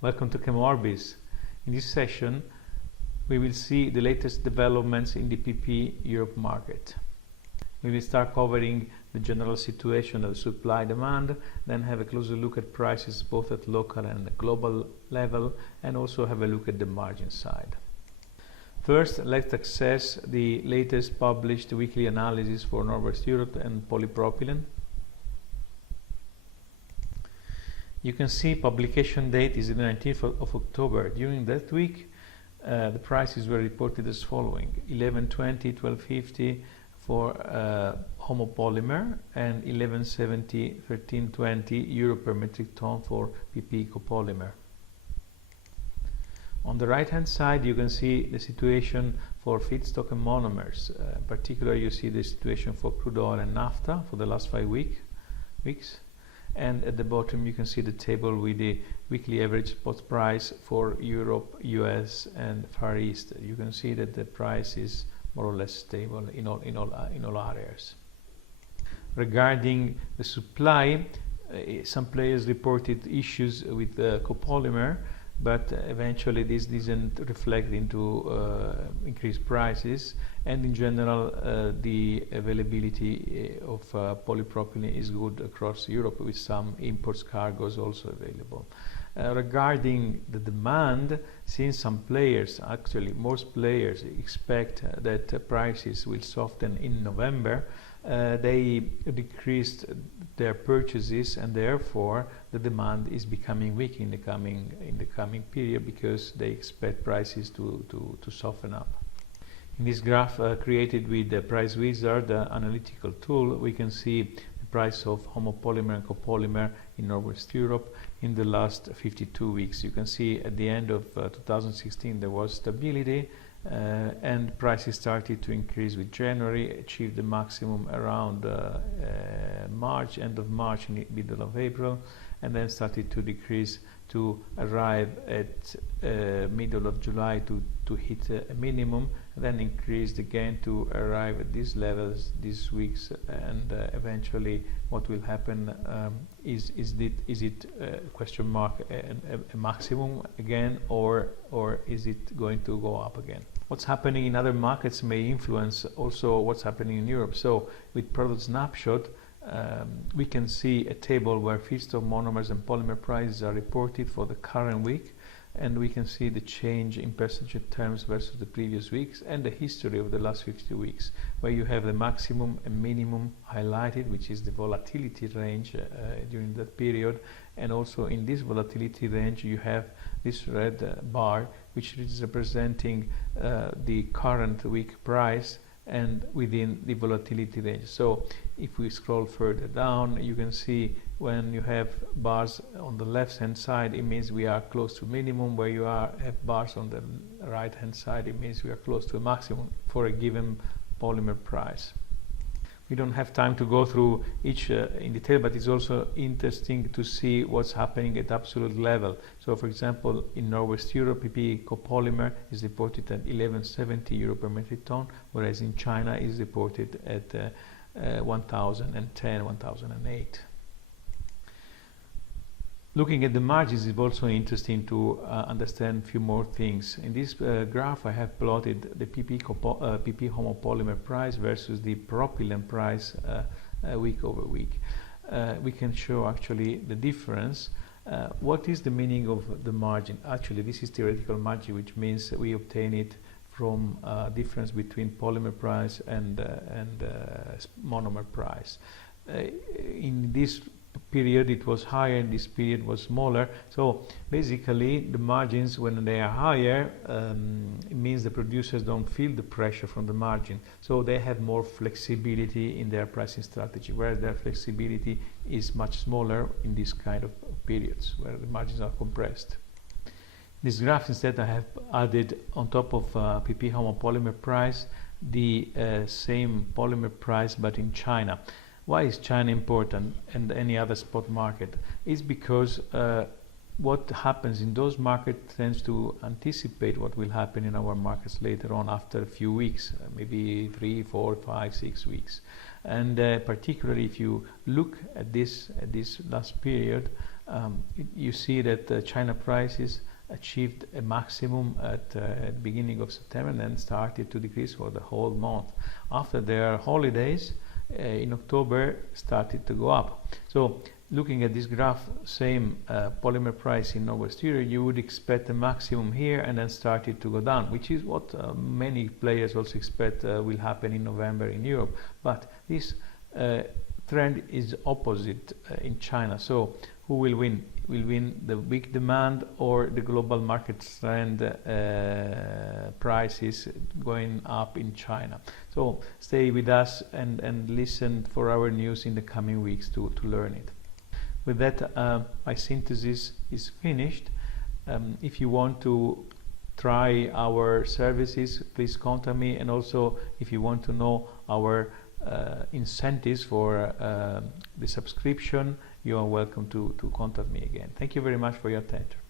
Welcome to ChemOrbis. In this session, we will see the latest developments in the PP Europe market. We will start covering the general situation of supply-demand, then have a closer look at prices both at local and global level, and also have a look at the margin side. First, let's access the latest published weekly analysis for Northwest Europe and polypropylene. You can see publication date is the 19th of October. During that week, the prices were reported as following: 11.20, 12.50 for homopolymer and 11.70, 13.20 euro per metric ton for PP copolymer. On the right hand side, you can see the situation for feedstock and monomers. In particular, you see the situation for crude oil and naphtha for the last 5 weeks. And at the bottom you can see the table with the weekly average spot price for Europe, US and Far East. You can see that the price is more or less stable in all areas. Regarding the supply, some players reported issues with copolymer, but eventually this didn't reflect into increased prices, and in general the availability of polypropylene is good across Europe, with some imports cargoes also available. Regarding the demand, since some players, actually most players, expect that prices will soften in November, they decreased their purchases, and therefore the demand is becoming weak in the coming period, because they expect prices to soften up. In this graph created with the Price Wizard analytical tool, we can see the price of homopolymer and copolymer in Northwest Europe in the last 52 weeks. You can see at the end of 2016 there was stability, and prices started to increase with January, achieved the maximum around March, end of March, middle of April, and then started to decrease to arrive at middle of July to hit a minimum, then increased again to arrive at these levels these weeks, and eventually what will happen is it question mark a maximum again, or is it going to go up again? What's happening in other markets may influence also what's happening in Europe. So with product Snapshot, we can see a table where feedstock, monomers and polymer prices are reported for the current week, and we can see the change in percentage terms versus the previous weeks, and the history of the last 50 weeks, where you have the maximum and minimum highlighted, which is the volatility range during that period. And also in this volatility range you have this red bar, which is representing the current week price and within the volatility range. So if we scroll further down, you can see when you have bars on the left hand side, it means we are close to minimum. Where you have bars on the right hand side, it means we are close to a maximum for a given polymer price. We don't have time to go through each in detail, but it's also interesting to see what's happening at absolute level. So for example, in Northwest Europe, PP copolymer is reported at 11.70 euro per metric ton, whereas in China is reported at 1010, 1008. Looking at the margins is also interesting to understand a few more things. In this graph I have plotted the PP homopolymer price versus the propylene price week over week. We can show actually the difference. What is the meaning of the margin? Actually, this is theoretical margin, which means we obtain it from difference between polymer price and monomer price. In this period it was higher, in this period was smaller. So basically the margins, when they are higher, it means the producers don't feel the pressure from the margin, so they have more flexibility in their pricing strategy, whereas their flexibility is much smaller in this kind of periods where the margins are compressed. This graph instead I have added on top of PP homopolymer price the same polymer price but in China. Why is China important and any other spot market? It's because what happens in those markets tends to anticipate what will happen in our markets later on after a few weeks, maybe 3, 4, 5, 6 weeks. And particularly if you look at this last period, You see that China prices achieved a maximum at the beginning of September and then started to decrease for the whole month. After their holidays in October started to go up. So looking at this graph, same polymer price in Northwest Europe, you would expect a maximum here and then started to go down, which is what many players also expect will happen in November in Europe. But this trend is opposite in China. So who will win? Will win the weak demand or the global market trend prices going up in China? So stay with us and listen for our news in the coming weeks to learn it. With that, my synthesis is finished. If you want to try our services, please contact me, and also if you want to know our incentives for the subscription, you are welcome to contact me again. Thank you very much for your attention.